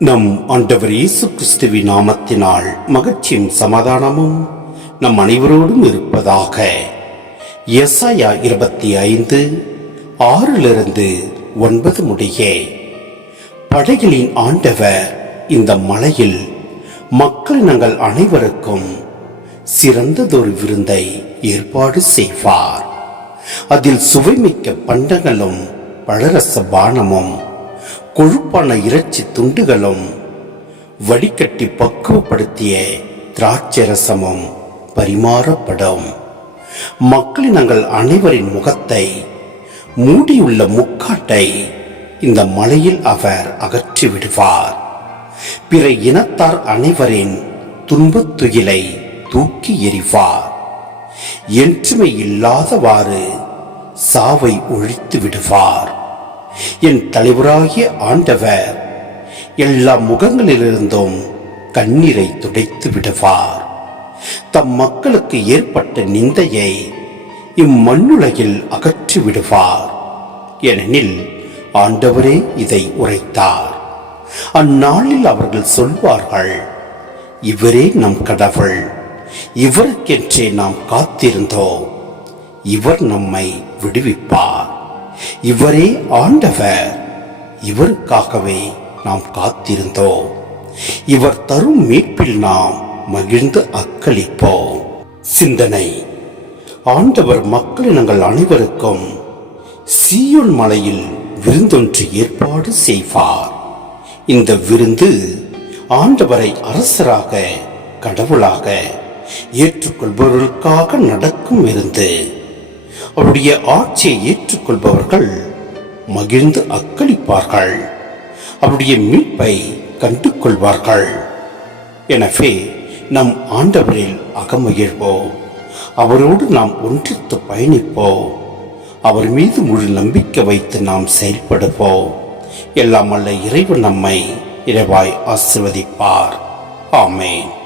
நம் ஆண்டவர் இயேசு கிறிஸ்துவி நாமத்தினால் மகிழ்ச்சியும் சமாதானமும் நம் அனைவரோடும் இருப்பதாக. எஸ்ஐயா இருபத்தி ஐந்து ஆறிலிருந்து ஒன்பது முடிய. படைகளின் ஆண்டவர் இந்த மலையில் மக்கள் நாங்கள் அனைவருக்கும் சிறந்ததொரு விருந்தை ஏற்பாடு செய்வார். அதில் சுவைமிக்க பண்டங்களும் பழரச பானமும் கொழுப்பான இறைச்சி துண்டுகளும் வடிகட்டி பக்குவப்படுத்திய திராட்சை ரசமும் பரிமாறப்படும் மக்களினங்கள் அனைவரின் முகத்தை மூடியுள்ள முக்காட்டை இந்த மலையில் அவர் அகற்றி விடுவார் பிற இனத்தார் அனைவரின் துன்பத் துயிலை தூக்கி எறிவார். என்றுமை இல்லாதவாறு சாவை ஒழித்து விடுவார். என் தலைவராகிய ஆண்டவர் எல்லா முகங்களிலிருந்தும் கண்ணீரை துடைத்து விடுவார். தம் மக்களுக்கு ஏற்பட்ட நிந்தையை இம்மண்ணுலகில் அகற்றி விடுவார். ஏனெனில் ஆண்டவரே இதை உரைத்தார். அந்நாளில் அவர்கள் சொல்வார்கள் இவரே நம் கடவுள் இவருக்கென்றே நாம் காத்திருந்தோம். இவர் நம்மை விடுவிப்பார். இவரே ஆண்டவர். இவருக்காகவே நாம் காத்திருந்தோம். இவர் தரும் மீட்பில் நாம் மகிழ்ந்து அக்களிப்போம். சிந்தனை. ஆண்டவர் மக்களினங்கள் அனைவருக்கும் சீயோன் மலையில் விருந்தொன்று ஏற்பாடு செய்வார். இந்த விருந்து ஆண்டவரை அரசராக கடவுளாக ஏற்றுக்கொள்பவர்களுக்காக நடக்கும் விருந்து. அவருடைய ஆட்சியை ஏற்றுக்கொள்பவர்கள் மகிழ்ந்து அக்களிப்பார்கள். அவருடைய மீட்பை கண்டு கொள்வார்கள் எனவே நம் ஆண்டவரில் அகமகிழ்வோம். அவரோடு நாம் ஒன்றித்து பயணிப்போம். அவர் மீது முழு நம்பிக்கை வைத்து நாம் செயல்படுவோம். எல்லாம் அல்ல இறைவன் நம்மை இறைவாய் ஆசிர்வதிப்பார். ஆமேன்.